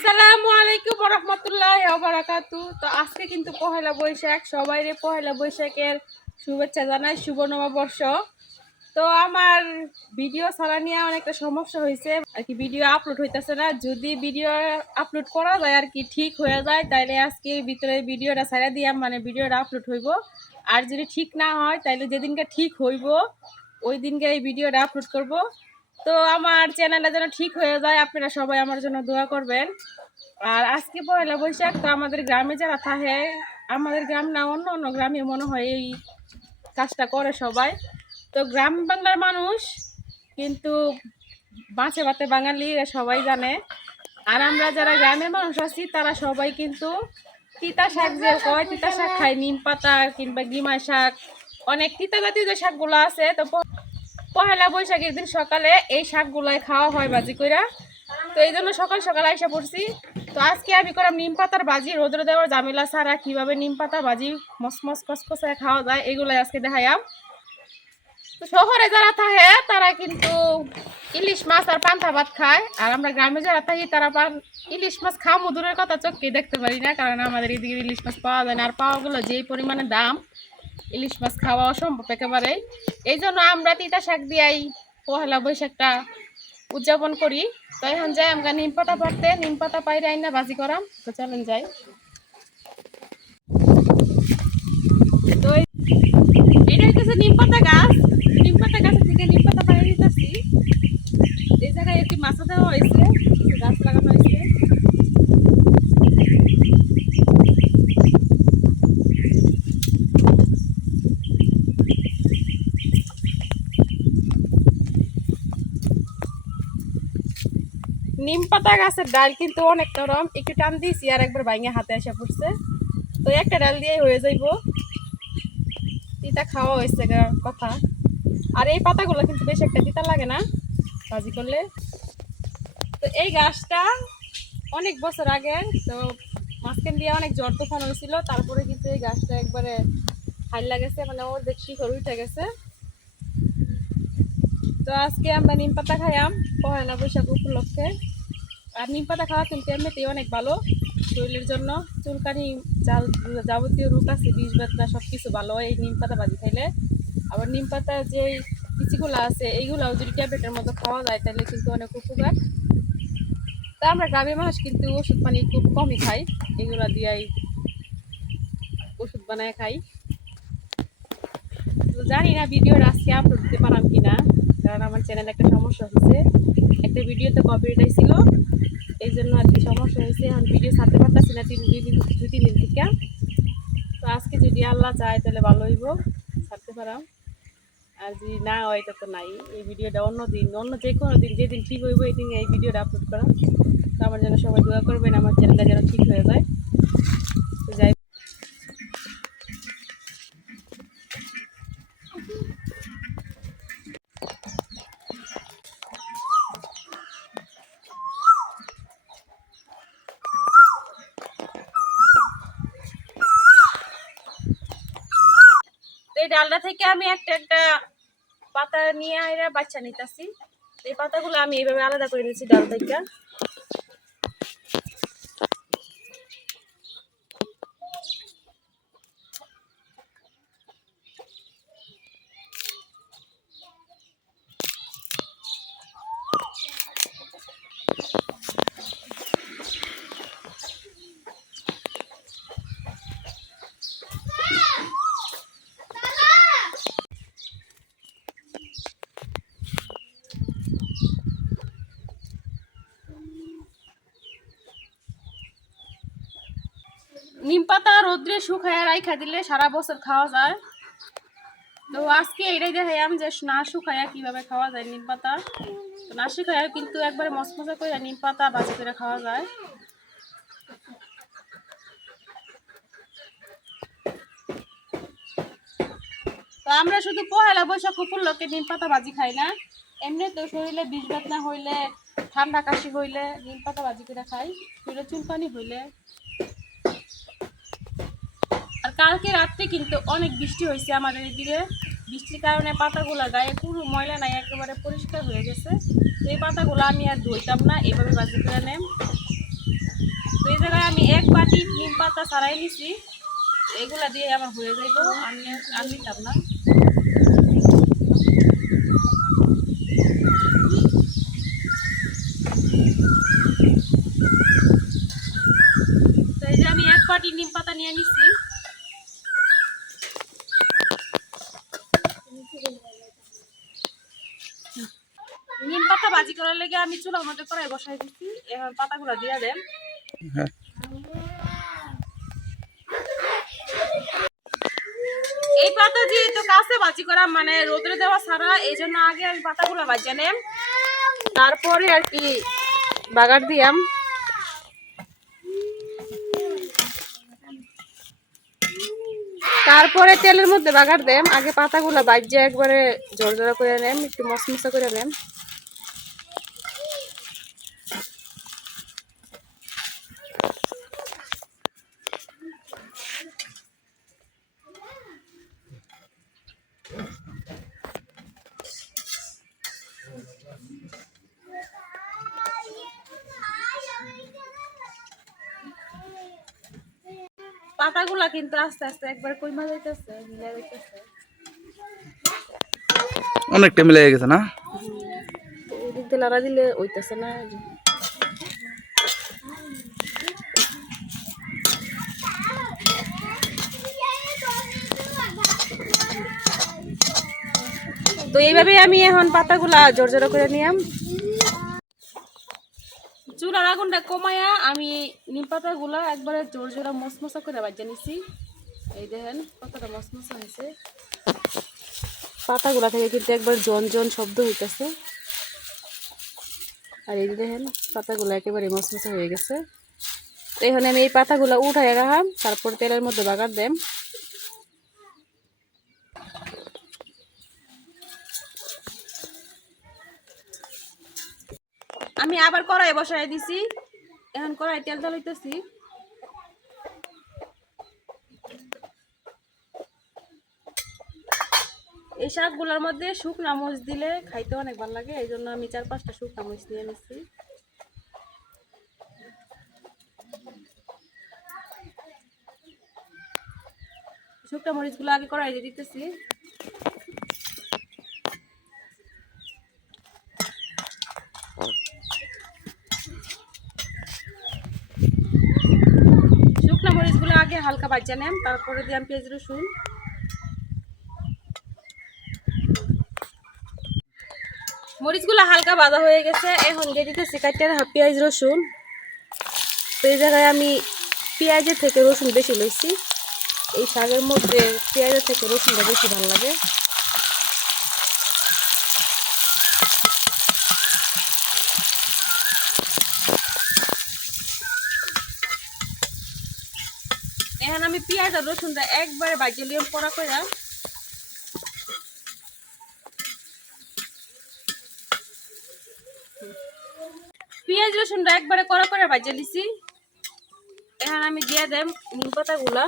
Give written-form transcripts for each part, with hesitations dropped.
আসসালামু আলাইকুম ওয়া রাহমাতুল্লাহি ওয়া বারাকাতুহু। তো আজকে কিন্তু পহেলা বৈশাখ, সবাইরে পহেলা বৈশাখের শুভেচ্ছা জানাই, শুভ নববর্ষ। তো আমার ভিডিও ছাড়া নিয়ে অনেকটা সমস্যা হয়েছে আর কি, ভিডিও আপলোড হইতেছে না। যদি ভিডিও আপলোড করা যায় আর কি, ঠিক হয়ে যায়, তাইলে আজকে ভিতরে ভিডিওটা ছাড়া দিয়ে মানে ভিডিওটা আপলোড হইব। আর যদি ঠিক না হয় তাইলে যেদিনকে ঠিক হইব ওই দিনকে এই ভিডিওটা আপলোড করব। তো আমার চ্যানেলটা যেন ঠিক হয়ে যায়, আপনারা সবাই আমার জন্য দোয়া করবেন। আর আজকে পয়লা বৈশাখ, তো আমাদের গ্রামে যারা থাকে, আমাদের গ্রাম না অন্য অন্য গ্রামে মনে হয় এই কাজটা করে সবাই। তো গ্রাম বাংলার মানুষ কিন্তু মাছে ভাতে বাঙালি, এরা সবাই জানে। আর আমরা যারা গ্রামের মানুষ আছি তারা সবাই কিন্তু তিতা শাক যে কয়, তিতা শাক খাই, নিম পাতা কিংবা গিমা শাক, অনেক তিতা জাতীয় যে শাকগুলো আছে। তো পহেলা বৈশাখের দিন সকালে এই শাকগুলাই খাওয়া হয় ভাজি কইরা। তো এই জন্য সকাল সকাল আইসা পড়ছি। তো আজকে আমি করলাম নিম পাতার ভাজি, রোদ্রে দেওয়ার ঝামেলা ছাড়া কিভাবে নিম পাতা ভাজি মসমস কসকসায় খাওয়া যায় এগুলাই আজকে দেখাইয়াম। তো শহরে যারা থাকে তারা কিন্তু ইলিশ মাছ আর পান্তা ভাত খায়, আর আমরা গ্রামে যারা থাকি তারা ইলিশ মাছ খাওয়া দূরের কথা চোখকে দেখতে পারি না, কারণ আমাদের এদিকে ইলিশ মাছ পাওয়া যায় না। আর পাওয়াগুলো যেই পরিমাণে দাম, ইলিশ মাছ খাওয়া অসম্ভব একেবারে। এই জন্য আমরা তিতা শাক দিয়াই পহেলা বৈশাখটা উদযাপন করি। তো এখন যাই আমরা নিম পাতা পাড়তে, নিম পাতা পাইরে আইনা ভাজি করাম। তো চলেন যাই। তো এটা হচ্ছে নিম পাতা গাছ, নিম পাতা গাছের থেকে নিম পাতা পাইরে দিতেছি। এই জায়গায় একটি মাছা দেওয়া হয়েছে, গাছ লাগানো হয়েছে। নিম পাতা গাছের ডাল কিন্তু অনেক নরম, একটু টান দিয়েছি আর একবার ভাঙে হাতে আসা পড়ছে। তো একটা ডাল দিয়ে হয়ে যাইব, তিতা খাওয়া হয়েছে কথা। আর এই পাতাগুলো কিন্তু বেশ একটা তিতা লাগে না ভাজি করলে। তো এই গাছটা অনেক বছর আগে, তো মাঝখান দিয়ে অনেক ঝড় তুফান হয়েছিল, তারপরে কিন্তু এই গাছটা একবারে হাইলা গেছে, মানে ওর দেখি শিকড় উঠে গেছে। তো আজকে আমরা নিম পাতা খাইয়াম পহেলা বৈশাখ উপলক্ষে। আর নিম পাতা খাওয়া কিন্তু এমনিতেই অনেক ভালো শরীরের জন্য, চুলকানি যাবতীয় রোগ আছে, বিষ ব্যথা সব কিছু ভালো হয় এই নিম পাতা ভাজি খাইলে। আবার নিম পাতা যে পিচিগুলো আছে এইগুলাও যদি ট্যাবলেটের মতো খাওয়া যায় তাহলে কিন্তু অনেক উপকার। তা আমরা গ্রামের মানুষ কিন্তু ওষুধ পানি খুব কমই খাই, এগুলা দিয়াই ওষুধ বানায় খাই। তো জানি না ভিডিওটা আজকে আপলোড দিতে পারলাম কিনা, কারণ আমার চ্যানেলে একটা সমস্যা হয়েছে, একটা ভিডিওতে কপিরাইট আইছিল, এই জন্য আর কি সমস্যা হয়েছে। এখন ভিডিও ছাড়তে পারতেছি না দুই তিন দিন থেকে। তো আজকে যদি আল্লাহ চায় তাহলে ভালো হইব, ছাড়তে পারাম। আর যদি না হয় এটা তো নাই, এই ভিডিওটা অন্য দিন, অন্য যে কোনো দিন, যেদিন ঠিক হইব এই দিন এই ভিডিওটা আপলোড করা। তো আমার জন্য সবাই দোয়া করবেন, আমার চ্যানেলটা যেন ঠিক হয়ে যায়। তো যাই, এই ডালটা থেকে আমি একটা একটা পাতা নিয়ে আইরা বাচ্চা নিতেছি। এই পাতাগুলো আমি এইভাবে আলাদা করে নিয়েছি ডাল থেকে। নিম পাতা রোদ্রে শুকায় রাইখা দিলে সারা বছর খাওয়া যায়। তো আজকে এটাই দেখাইলাম যে না শুকায়া কিভাবে খাওয়া যায় নিম পাতা। তো না শুকায়া কিন্তু একবারে মচমচা করে নিম পাতা ভাজি করে খাওয়া যায়। তো আমরা শুধু পহেলা বৈশাখ উপলক্ষে নিম পাতা ভাজি খাই না, এমনি তো শরীরে বিষ ব্যথা হইলে, ঠান্ডা কাশি হইলে নিম পাতা ভাজি করে খাই, শরীরে চুলকানি হইলে। আর কালকে রাত্রে কিন্তু অনেক বৃষ্টি হয়েছে আমাদের এদিকে, বৃষ্টির কারণে পাতাগুলো গায়ে পুরো ময়লা নাই, একেবারে পরিষ্কার হয়ে গেছে। তো এই পাতাগুলো আমি আর ধুইতাম না, এইভাবে ভাজি করে নেম। এই জায়গায় আমি এক বাটি নিম পাতা ছাড়াই নিছি, এগুলা দিয়ে আমার হয়ে যাইব, আমি আর নিতাম না। তো এই যে আমি এক বাটি নিম পাতা নিয়ে নিছি। নিম পাতা ভাজি করার লেগে আমি চুলার মধ্যে কড়াই বসাই দিচ্ছি, এখন পাতাগুলো দিয়ে দেন। এই পাতা দিয়ে তো কাছে ভাজি করা মানে রোদে দেওয়া ছাড়া, এই জন্য আগে আমি পাতাগুলো ভাজিয়ে নেম, তারপরে আর কি বাগার দিয়াম। তারপরে তেলের মধ্যে বাগার দেম, আগে পাতাগুলো ভাজিয়ে একবারে ঝরঝরা করে নেম, একটু মশমশা করে নেম। পাতাগুলা কিন্তু আস্তে আস্তে একবার কইমা যাইতেছে, মিলা যাইতেছে, অনেকটা মিলে গেছে না? এদিক দিয়ে লাড়া দিলে হইতেছে না। তো এইভাবে আমি এখন পাতাগুলা জর্জরা করে নিলাম। চুলার আগুনটা কমায়া আমি নিম পাতাগুলা একবারে জর্জরা মশমশা করে বাজিয়ে নিছি। এই দেখেন কতটা মশমশা হয়েছে, পাতাগুলা থেকে কিন্তু একবার জন জন শব্দ হইতেছে। আর এই দেখেন পাতাগুলো একেবারে মশমশা হয়ে গেছে। তো এখন আমি এই পাতাগুলো উঠাই রাখাম, তারপর তেলের মধ্যে বাগার দেম। আমি আবার কড়াই বসাই দিছি, এখন কড়াই তেল ঢালাইতেছি। এই শাকগুলোর মধ্যে শুকনা মরিচ দিলে খাইতে অনেক ভালো লাগে, এই জন্য আমি 4-5টা শুকনা মরিচ নিয়ে নিচ্ছি। শুকনা মরিচগুলো আগে কড়াই দিয়ে দিতেছি। শুকনা মরিচগুলো আগে হালকা ভাজা নেম, তারপরে দিলাম পেঁয়াজ রসুন। মরিচগুলো হালকা ভাজা হয়ে গেছে, এখন দিয়ে দিতেছি কাটতে রাখা পেঁয়াজ রসুন। তো এই জায়গায় আমি পেঁয়াজের থেকে রসুন বেশি লইছি, এই শাকের মধ্যে পেঁয়াজের থেকে রসুনটা বেশি ভালো লাগে। এখন আমি পেঁয়াজ আর রসুনটা একবারে ভাজিয়ে লিয়ে পড়া করে পেঁয়াজ রসুনটা একবারে কড়া করে ভাজিয়ে লিছি। এখন আমি দিয়ে দেব নিম পাতাগুলা।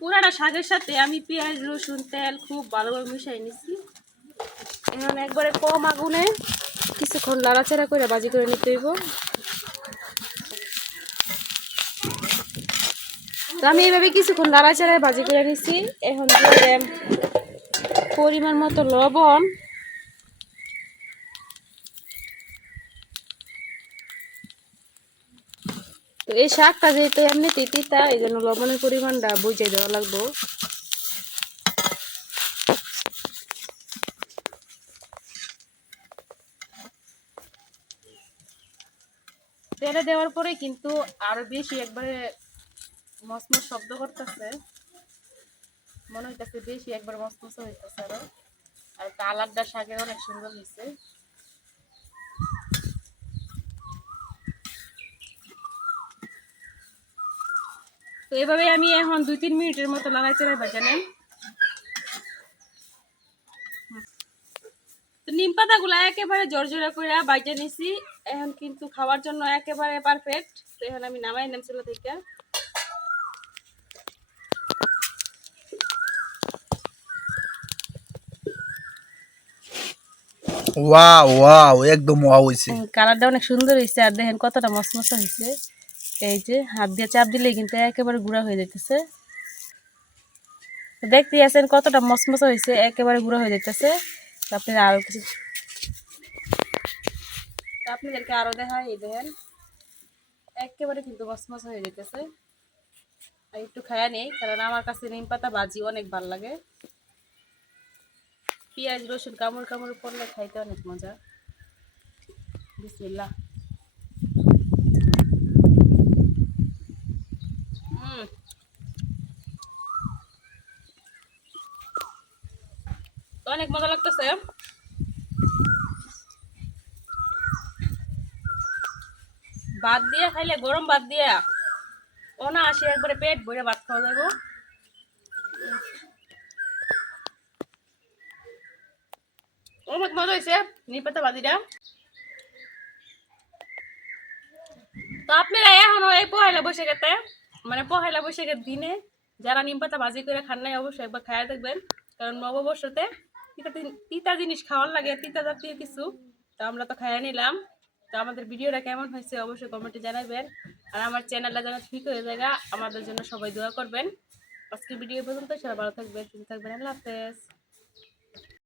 পুরাটা শাকের সাথে আমি পেঁয়াজ রসুন তেল খুব ভালোভাবে মিশাই নিছি। এখন একবারে কম আগুনে কিছুক্ষণ লাড়াচাড়া করে ভাজি করে নিতে হইব। তো আমি এইভাবে কিছুক্ষণ লাড়াচাড়ায় ভাজি করে নিছি। এখন দিয়ে দেব পরিমাণ মতো লবণ, তো এই শাকটা যেহেতু এমনিতেই তিতা, এই জন্য লবণের পরিমাণটা বুঝে দেওয়া লাগবে। তেলে দেওয়ার পরে কিন্তু আরো বেশি একবারে মসমস শব্দ করতেছে, মনে হইতেছে বেশি একবার মস্ত মস্ত হইতেছে আরো। আর কালারটা শাকের অনেক সুন্দর হয়েছে। তো এভাবে আমি এখন 2-3 মিনিটের মতো নাড়াচাড়া ভেজে নেন। তো নিম পাতাগুলো একেবারে জর্জরা করে বাইজে নিছি। এখন কিন্তু খাওয়ার জন্য একেবারে পারফেক্ট। তো এখন আমি নামাই নিলাম চুলা থেকে। ওয়াও ওয়াও একদম ওয়াও হইছে। কালারটা অনেক সুন্দর হয়েছে আর দেখেন কতটা মসমসা হয়েছে। এই যে হাত দিয়ে চাপ দিলে কিন্তু একেবারে গুঁড়া হয়ে যাইতেছে। দেখতে আছেন কতটা মসমসা হয়েছে, একেবারে গুঁড়া হয়ে যাইতেছে। আপনারা আরো কিছু আপনাদেরকে আরো দেখাই, এই দেখেন একেবারে কিন্তু মসমসা হয়ে যাইতেছে। আর একটু খায়া নেই, কারণ আমার কাছে নিম পাতা ভাজি অনেক ভালো লাগে। পেঁয়াজ রসুন কামড় কামড় পড়লে খাইতে অনেক মজা। বিসমিল্লাহ। অনেক মজা লাগতেছে। ভাত দিয়ে খাইলে, গরম ভাত দিয়ে অনায়াসে একবারে পেট ভরে ভাত খাওয়া যাবো। অনেক মজা হয়েছে নিম পাতা ভাজিটা। তো আপনারা এখনো এই পহেলা বৈশাখেতে, মানে পহেলা বৈশাখের দিনে যারা নিম পাতা ভাজি করে খান নাই, অবশ্যই একবার খায়া দেখবেন। কারণ নববর্ষতে তিতা জিনিস খাওয়ার লাগে, তিতা জাতীয় কিছু। তো আমরা তো খাইয়া নিলাম। তো আমাদের ভিডিওটা কেমন হয়েছে অবশ্যই কমেন্টে জানাবেন। আর আমার চ্যানেলটা যেন ঠিক হয়ে যায়, আমাদের জন্য সবাই দোয়া করবেন। আজকের ভিডিও পর্যন্ত, সবাই ভালো থাকবেন, সুস্থ থাকবেন। আল্লাহ হাফেজ।